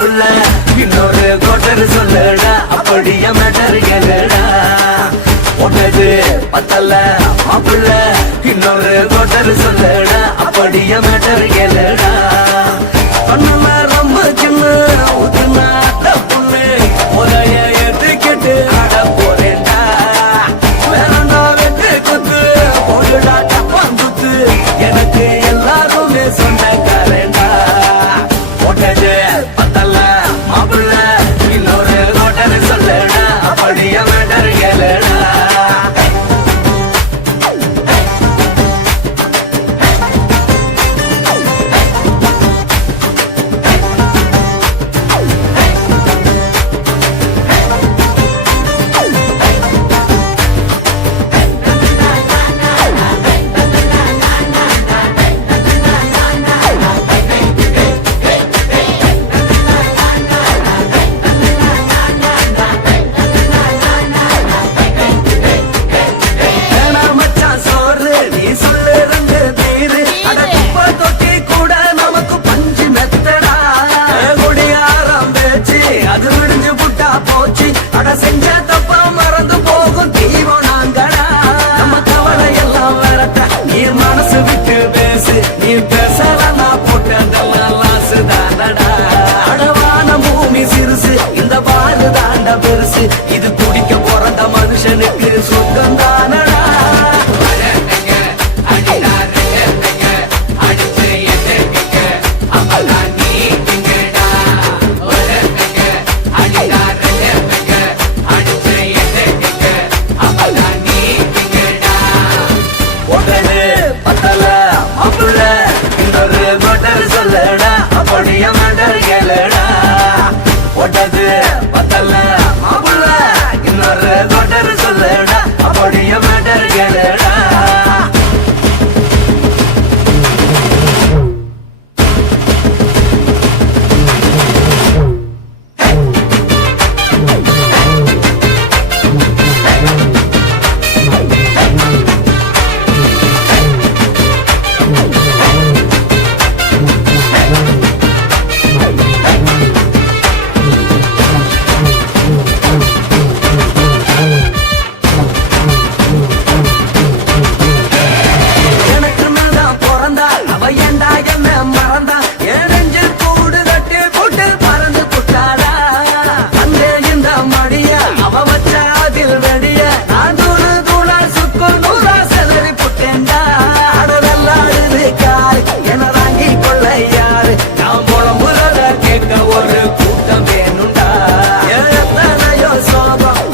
மாப்பிள்ள இன்னொரு கோட்டர் சொல்லுடா அப்படியே மேட்டர் கேளுடா ஒன்னது பத்தல்ல மாப்பிள்ள இன்னொரு கோட்டர் சொல்லுடா அப்படியே மேட்டர் கேளுடா பண்ணல ரொம்ப சின்ன ஊத்துனா பொண்ணு உதய ஏத்துக்கிட்டு ஆட போறேன்டா வேறண்டா வெட்டு குத்து போடுடா டப்பான் குத்து எனக்கு எல்லாருமே சொந்தக்காரேண்டா ஒட்டது பத்தல்ல மாப்பிள்ள இன்னொரு கோட்டர் சொல்லுடா அப்படியே மேட்டர் கேளுடா இது குடிக்க பிறந்த மனுஷனுக்கு சொர்க்கம் தானடா இன்னொரு கோட்டர் சொல்லுடா அப்படியே மேட்டர் கேளுடா ஒட்டது பத்தல்ல மாப்பிள்ள இன்னொரு கோட்டர் சொல்லுடா அப்படியே மேட்டர் கேளுடா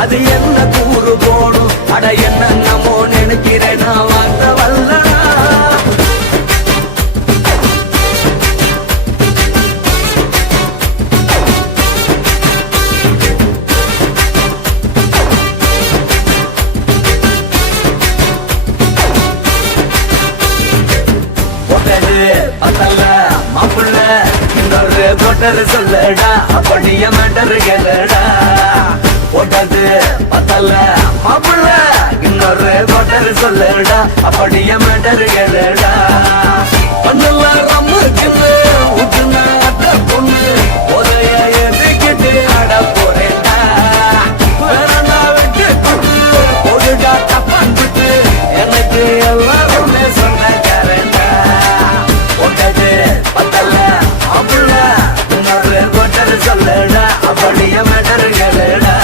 அது என்ன கூறு போடும் அட என்ன நம்மோ நினைக்கிறேன் நான் வார்த்தை வல்லடா ஒட்டது பத்தல்ல மாப்பிள்ள இன்னொரு கோட்டர் சொல்லுடா அப்படியே மேட்டர் கேளுடா ஒட்டது பத்தல்ல மாப்பிள்ள இன்னொரு கோட்டர் சொல்லுடா அப்படியே மேட்டர் கேளுடா பண்ணல ரம்முக்குன்னு ஊத்துனா பொண்ணு உதய எதுக்கிட்டு ஆட போறேன்டா வேறண்டா வெட்டு குத்து போடுடா டப்பான் குத்து எனக்கு எல்லாருமே சொந்தக்காரன்டா ஒட்டது பத்தல்ல மாப்பிள்ள இன்னொரு கோட்டர் சொல்லுடா அப்படியே மேட்டர் கேளுடா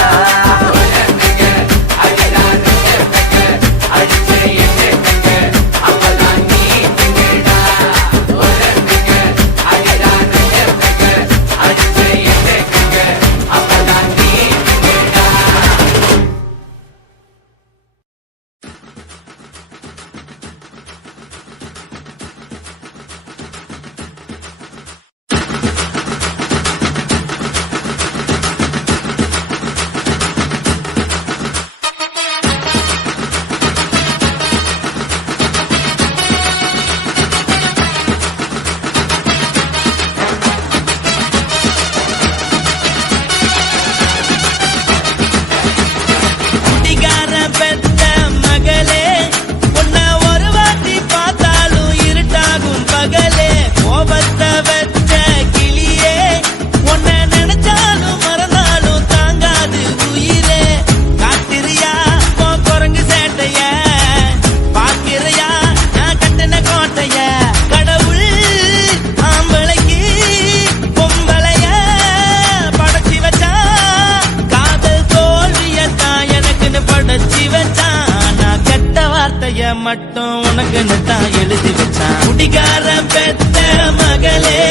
மட்டும் உனக்குன்னு தான் எழுதி வச்சான். குடிகாரன் பெத்த மகளே,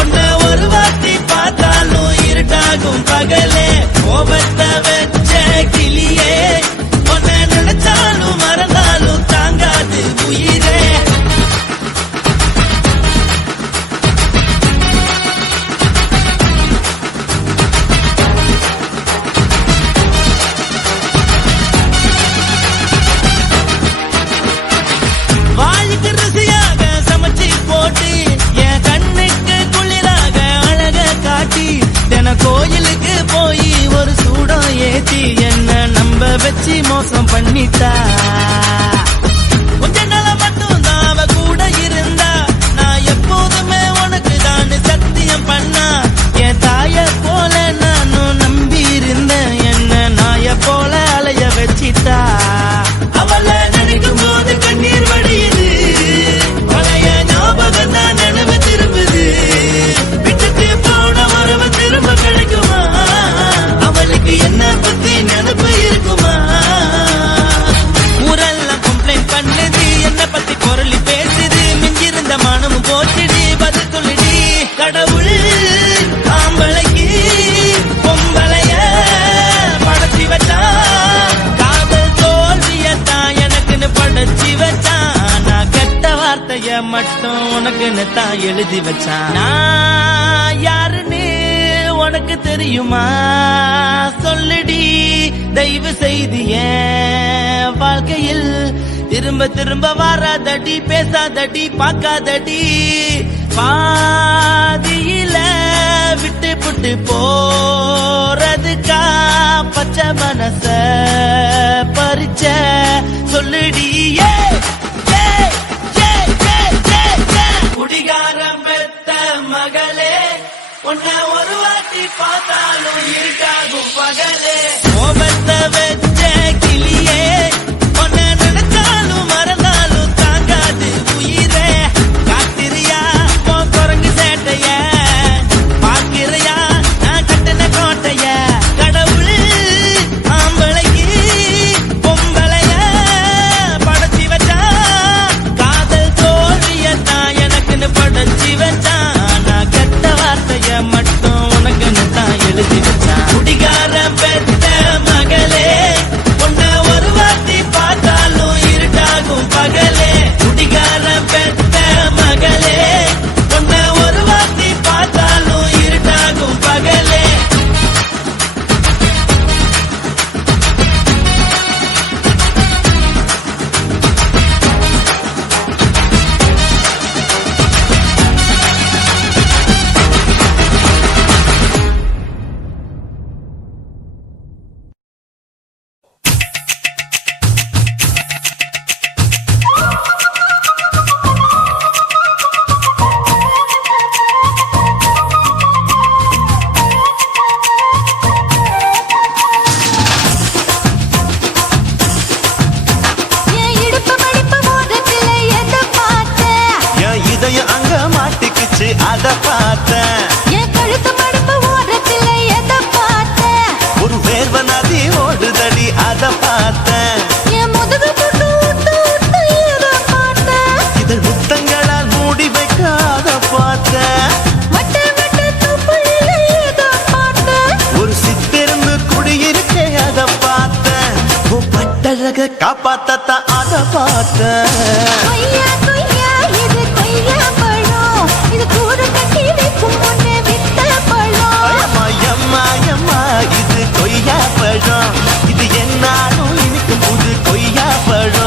உன்னை ஒரு வாட்டி பார்த்தாலும் இருட்டாகும் பகலே. கோபத்தை வச்ச கிளியே, உன்னை நினைச்சாலும் மறந்தாலும் தாங்காது உயிரே. வாய்க்கு ருசியாக சமைச்சு போட்டு என் கண்ணுக்கு குளிராக அழக காட்டி, தின கோயிலுக்கு போய் ஒரு சூடம் ஏத்தி என்ன நம்ப வச்சு மோசம் பண்ணிட்டா. கொஞ்ச நாள் மட்டும் தான் அவ கூட இருந்தா, நான் எப்போதுமே உனக்கு தான் சத்தியம் பண்ணா. என் தாய போல நானும் நம்பி இருந்தேன், என்ன நாய போல அலைய வச்சிட்டா. அவளை நினைக்கும் போது கண்ணீர் வடியுது, பழைய ஞாபகம் தான் நினைவு திரும்புது. விட்டுட்டு போன உறவு திரும்ப கிடைக்குமா? அவளுக்கு என்ன பத்தி நினைப்பு இருக்குமா? ஊரெல்லாம் கம்ப்ளைண்ட் பண்ணுது, என்ன பத்தி பொருளி பேசுது. மிஞ்சிருந்த மானமும் போச்சுடி, பதில் சொல்லுடி. கடவுள் ஆம்பளைக்கு பொம்பளைய படைச்சி வச்சா, காதல் தோல்வியத்தான் எனக்குன்னு படைச்சி வச்சான். நான் கெட்ட வார்த்தைய மட்டும் உனக்குன்னு தான் எழுதி வச்சான். நான் யாருன்னு உனக்கு தெரியுமா? சொல்லுடி தயவு செய்து என் வாழ்க்கையில் திரும்ப திரும்ப வராதடி, பேசாதடி, பார்க்காதடி. பாதியில விட்டு புட்டு போறதுக்கா பச்சை மனச பறிச்ச சொல்லுடி. குடிகாரம் பெத்த மகளே, உன்னை ஒரு வாட்டி பார்த்தாலும் இருக்காகும் பகலே. கோபத்தை வச்ச கிளியே, உன்னை நினைச்சாலும் மறந்தாலும் தாங்காது உயிரே. காத்திரியா உன் குரங்கு சேட்டைய, பாக்கிறையா நான் கட்டின கோட்டைய. கடவுள் ஆம்பளைக்கு பொம்பளைய படைச்சி வச்சா, காதல் தோல்வியத்தான் எனக்குன்னு படைச்சி வச்சான். நான் கெட்ட வார்த்தைய மட்டும் உனக்குன்னு தான் எழுதி வச்சான். குடிகாரன் பெத்த மகளே, உன்னை ஒரு வாட்டி பார்த்தாலும் இருட்டாகும் பகலே. குடிகாரன் பெத்த மகளே, உன்னை ஒரு வாட்டி பார்த்தாலும் இருட்டாகும் பகலே. என் இடுப்பு மடிப்பு மோதிரத்துல எதை பார்த்தேன்? என் இதயம் அங்க மாட்டிக்கிச்சு அத பார்த்தேன். என் கழுத்து மடிப்பு ஓரத்துல எதை பார்த்தேன்? ஒரு வேர்வ நதி ஓடுதடி அத பார்த்தேன். என் முதுகு புட்டு விட்டு விட்டு எதை பார்த்தேன்? இதழ் முத்தங்களால் மூடி வைக்க அத பார்த்தேன். வட்ட வட்ட தொப்புளில எதை பார்த்தேன்? ஒரு சித்திருந்து குடியிருக்கே அத பார்த்தேன். உன் பட்டழக காப்பாத்தத்தான் அத பார்த்தேன். கொய்யா கொய்யா இது கொய்யா பழம், இது கூட கட்டி வைக்கும் முன்னே வித்த பழம். அம்மா எம்மா எம்மா இது கொய்யா பழம், இது என்னாலும் இனிக்கும் புது கொய்யா பழம்.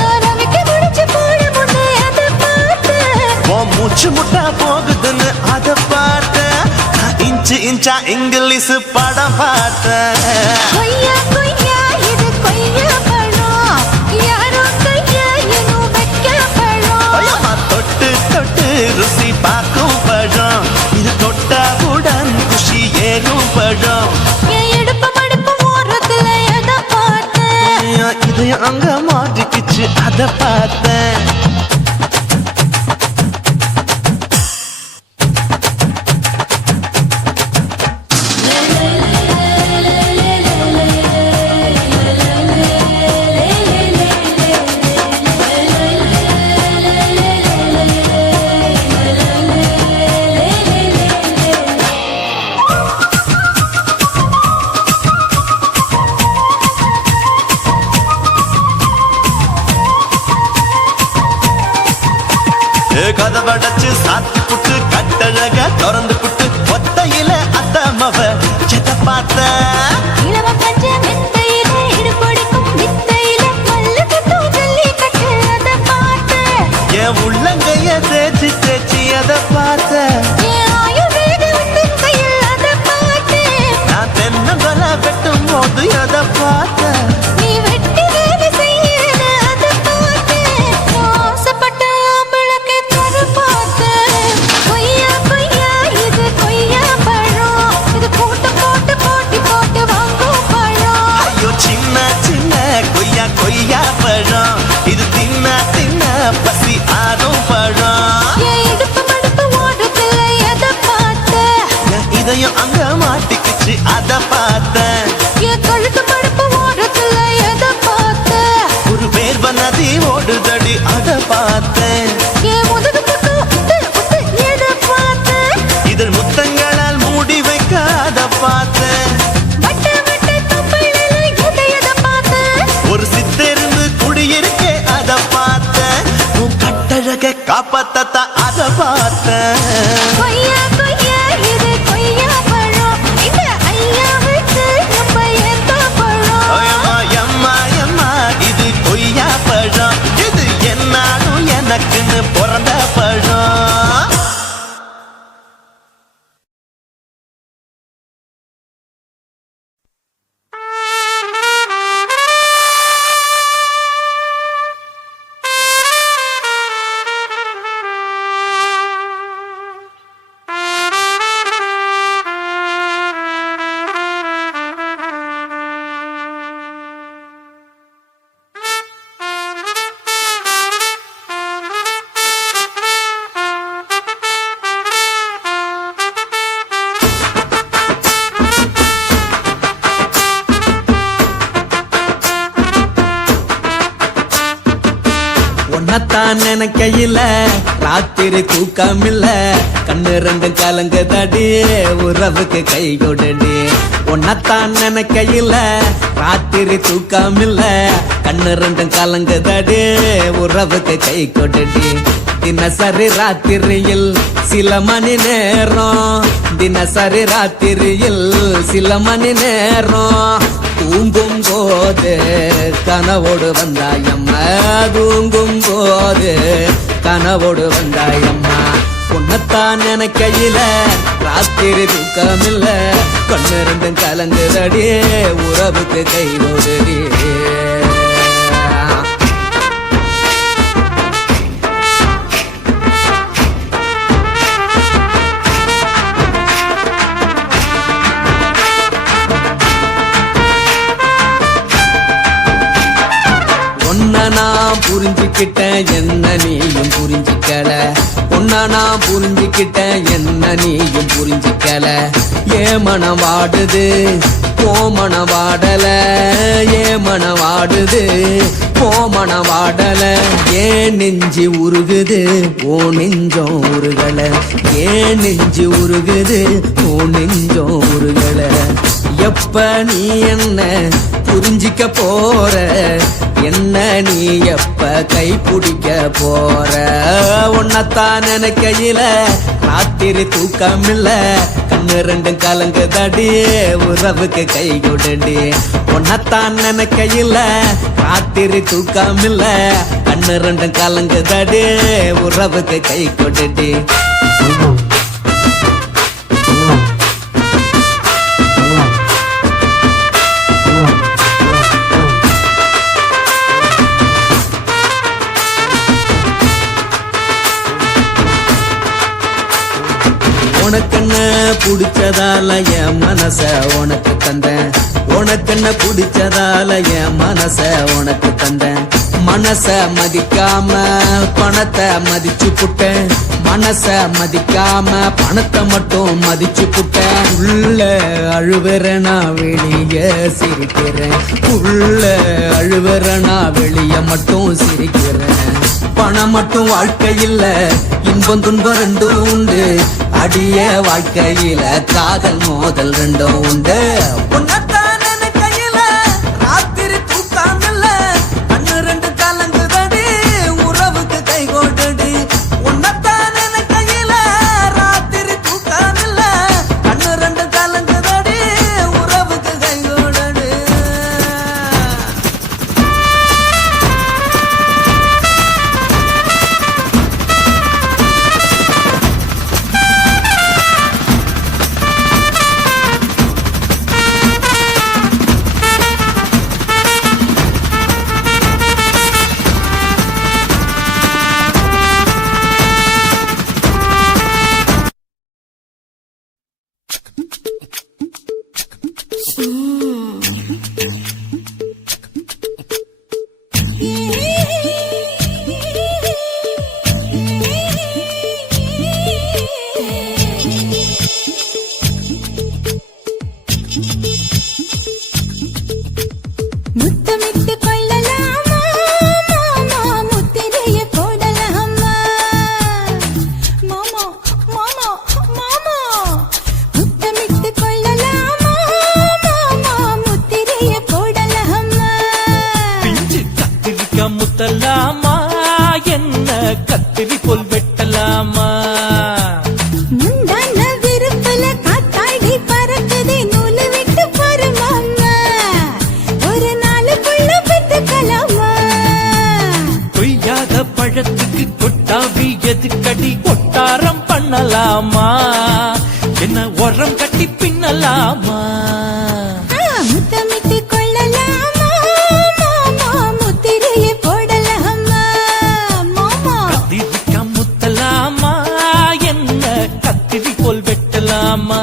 நான் ரவிக்கு முடிச்சு போட முன்னே அதை பார்த்தேன். உன் மூச்சு முட்டா போகுதுன்னு அத பார்த்தேன். நான் இன்ச்சு இன்ச்சா இங்கிலீஷ் படம் பார்த்தேன். கொய்யா கொய்யா இது கொய்யா பழம், யாரோ கையா இன்னும் வைக்க பழம். ஐயம்மா, தொட்டு தொட்டு ருசி பார்க்கும் பழம், இது தொட்டாவுடன் குஷி ஏறும் பழம். என் இடுப்பு மடுப்பு ஓரத்துல எதை பார்த்தேன். இதயம் அங்க மாட்டிக்கிச்சு அத பார்த்தேன். கதவடைச்சு சாத்தி புட்டு கட்டழக திறந்து புட்டு ஒத்தையில அத்தமவ செத்த பார்த்த. இளவ பஞ்ச மெத்தையில இடுபொடிக்கும் வித்தையில மல்லு கட்டும் ஜல்லி கட்டு அதை பார்த்தேன். என் உள்ளங்கைய தேய்ச்சி தேய்ச்சி அத பார்த்த. என் ஆயுர்வேத உந்தன் கையில் அதை பார்த்தேன். நான் தென்னங்கொலை வெட்டும் போது அத பார்த்த. நீ வெட்டி வேலை செய்யறது அதை பார்த்தேன். ஆசைப்பட்ட ஆம்பளுக்கு தர பார்த்தேன். கொய்யா கொய்யா இது கொய்யா பழம், இது போட்டு போட்டு போட்டி போட்டு வாங்கும் பழம். ஐயோ சின்ன சின்ன கொய்யா கொய்யா பழம், இது தின்ன தின்ன பசி ஆறும் பழம். என் இடுப்பு மடுப்பு ஓடுதுல எதை பார்த்தேன். என் இதயம் அங்க மாட்டிக்கிச்சு அத பார்த்தேன். என் கழுத்து மடுப்பு ஓடுதுல எதை பார்த்தேன். ஒரு வேர்வ நதி ஓடுதடி அத பார்த்தேன். என் முதுகு பக்கம் உத்து உத்து எதை பார்த்தேன். இதழ் முத்தங்களால் மூடி வைக்க அத பார்த்தேன். வட்ட வட்ட தொப்பையில எதை பார்த்தேன். ஒரு சித்தெருந்து குடியிருக்க அத பார்த்தேன். உன் கட்டழக காப்பாத்தத்த அத பார்த்தேன். கொய்யா கொய்யா இது கொய்யா பழம், இந்த ஐயாவுக்கு ரொம்ப ஏத்த பழம். ஐயம்மா, எம்மா, எம்மா, இது கொய்யா பழம், இது என்னாலும் எனக்குன்னு பிறந்த பழம். உன்னத்தான் நினைக்கையில ராத்திரி தூக்கமில்ல, கண்ணு ரெண்டும் கலங்குதடி உறவுக்கு கை கொடுடி. உன்னத்தான் நினைக்கையில ராத்திரி தூக்கமில்ல, கண்ணு ரெண்டும் கலங்குதடி உறவுக்கு கை கொடுடி. தினசரி ராத்திரியில் சில மணி நேரம், தினசரி ராத்திரியில் சில மணி நேரம் தூங்கும் போது கனவோடு வந்தாயம்மா, தூங்கும் போது கனவோடு வந்தாயம்மா. உன்னத்தான் நினைக்கையில ராத்திரி தூக்கமில்ல, கண்ணு ரெண்டும் கலங்குதடி உறவுக்கு கை கொடுடி. நான் புரிஞ்சுக்கிட்டேன் என்ன நீயும் புரிஞ்சுக்கல, உன்ன நான் புரிஞ்சுக்கிட்டேன் என்ன நீயும் புரிஞ்சுக்கல. ஏன் மனம் வாடுது போ மனம் வாடல, ஏன் மனம் வாடுது போ மனம் வாடல. ஏன் நெஞ்சு உருகுது ஓ நெஞ்சம் உருகல, ஏன் நெஞ்சு உருகுது ஓ நெஞ்சம் உருகல. எப்ப நீ என்ன புரிஞ்சிக்க போற, என்ன நீ எப்ப கை பிடிக்க போற. உன்னத்தான் நினைக்கையில ராத்திரி தூக்கமில்ல, கண்ணு ரெண்டும் கலங்குதடி உறவுக்கு கை கொடுடி. உன்னத்தான் நினைக்கையில ராத்திரி தூக்கமில்ல கண்ணு ரெண்டும் கலங்குதடி உறவுக்கு கை கொட்டுடி உனக்கென்ன பிடிச்சதால என் மனச உனக்கு தந்தேன் உனக்கென்ன பிடிச்சதால என் மனச உனக்கு தந்தேன் மனச மதிக்காம பணத்தை மதிச்சு புட்டேன் மனச மதிக்காம பணத்தை மட்டும் மதிச்சு புட்டேன் உள்ள அழுவுற நான் வெளிய சிரிக்கிறேன் உள்ள அழுவுற நான் வெளிய மட்டும் சிரிக்கிறேன் பணம் மட்டும் வாழ்க்கையில் இன்பம் துன்பம் ரெண்டும் உண்டு அடிய வாழ்க்கையில காதல் மோதல் ரெண்டும் உண்டு உன்னத்தான் நினைக்கையில ராத்திரி தூக்கமில்ல கண்ணு ரெண்டு கலங்குதடி உறவுக்கு கை கோட்டுடி உன்னத்தான் நினைக்கையில ராத்திரி தூக்கமில்ல கண்ணு ரெண்டு கலங்குதடி உறவுக்கு கை கோட்டுடி முத்தமிட்டு கொள்ளலாமா மாமா முத்திரைய போடலாமா மாமா மாமா மாமா முத்தமிட்டு கொள்ளலாமா மாமா முத்திரைய போடலாமா பிஞ்சு கத்திரிக்கா முத்தலாமா என்ன கத்திரி போல் வெட்டலாமா முந்தான விருப்பல காத்தாடி பறக்குதே நூலு விட்டு பாரு மாமா ஒரு நாளுக்குள்ள பெத்துக்கலாமா கொய்யாத பழத்துக்கு கொட்டாவி எதுக்கடி கொட்டாரம் பண்ணலாமா என்ன உரம் கட்டி பின்னலாமா முத்தமிட்டு கொள்ளலாமா மாமா முத்திரைய போடலாமா மாமா கத்திரிக்கா முத்தலாமா என்ன கத்திரி போல் வெட்டலாமா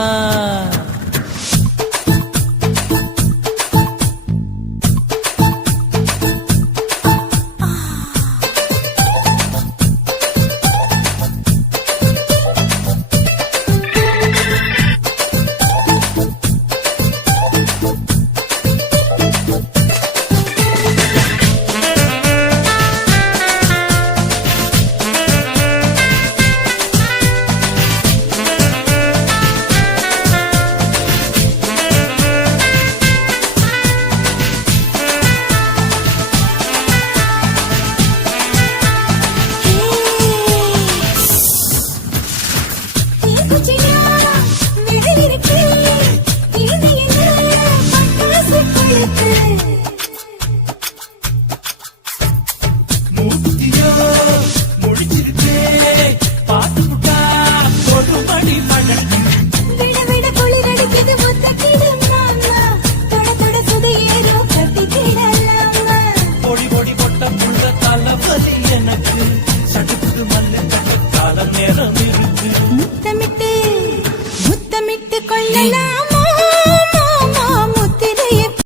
முத்தமிட்டு முத்தமிட்டு கொள்ளலாம்